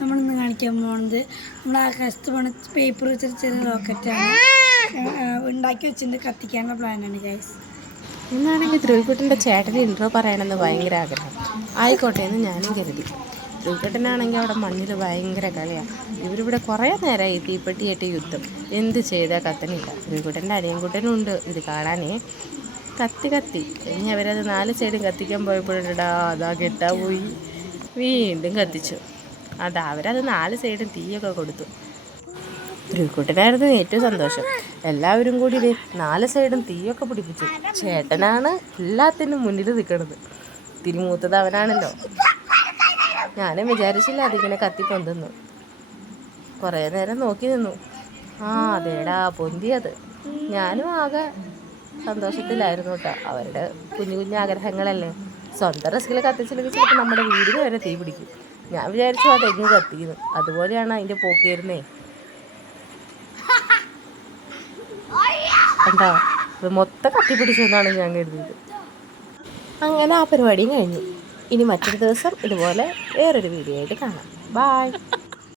നമ്മളിന്ന് കാണിക്കാൻ പോകുന്നത് നമ്മൾ ആകാശത്ത് പോണ പേപ്പർ വെച്ചിട്ട് ചെറിയ റോക്കറ്റാണ് ഉണ്ടാക്കി വെച്ചിട്ട് കത്തിക്കാനുള്ള പ്ലാനാണ് ഗൈസ്. ഇന്നാണെങ്കിൽ ധ്രുവക്കുട്ടൻ്റെ ചേട്ടന് ഇൻട്രോ പറയണമെന്ന് ഭയങ്കര ആഗ്രഹം. ആയിക്കോട്ടെ എന്ന് ഞാനും കരുതി. ധ്രുവക്കുട്ടനാണെങ്കിൽ അവിടെ മണ്ണിൽ ഭയങ്കര കളിയാണ്. ഇവരിവിടെ കുറേ നേരമായി തീപ്പെട്ടിയായിട്ട് യുദ്ധം. എന്ത് ചെയ്താൽ കത്തനില്ല. ധ്രുവക്കുട്ടൻ്റെ അനിയൻകുട്ടനും ഉണ്ട് ഇത് കാണാനേ. കത്തി ഇനി അവരത് 4 സൈഡും കത്തിക്കാൻ പോയപ്പോഴാ അതാ കെട്ടാ പോയി. വീണ്ടും കത്തിച്ചു. അവരത് 4 സൈഡും തീയൊക്കെ കൊടുത്തു. ധ്രുവക്കുട്ടനായിരുന്നു ഏറ്റവും സന്തോഷം. എല്ലാവരും കൂടി 4 സൈഡും തീയൊക്കെ പിടിപ്പിച്ചു. ചേട്ടനാണ് എല്ലാത്തിനും മുന്നിൽ നിൽക്കണത്. തിരിമൂത്തത് അവനാണല്ലോ. ഞാനും വിചാരിച്ചില്ല അതിങ്ങനെ കത്തിപ്പൊന്തുന്നു. കുറേ നേരം നോക്കി നിന്നു. അതേടാ പൊന്തിയത്. ഞാനും ആകെ സന്തോഷത്തിലായിരുന്നു കേട്ടോ. അവരുടെ കുഞ്ഞു കുഞ്ഞു ആഗ്രഹങ്ങളല്ലേ. സ്വന്തം റിസ്കിൽ കത്തിച്ചില്ലെങ്കിൽ ചിലപ്പോൾ നമ്മുടെ വീടിന് വരെ തീ പിടിക്കും. ഞാൻ വിചാരിച്ചു ആ തെങ്ങ് കത്തിയെന്ന്. അതുപോലെയാണ് അതിൻ്റെ പോക്കിയിരുന്നേ. കണ്ടോ, ഇത് മൊത്തം കത്തിപ്പിടിച്ചെന്നാണ് ഞാൻ കരുതിയത്. അങ്ങനെ ആ പരിപാടിയും കഴിഞ്ഞു. ഇനി മറ്റൊരു ദിവസം ഇതുപോലെ വേറൊരു വീഡിയോ ആയിട്ട് കാണാം. ബായ്.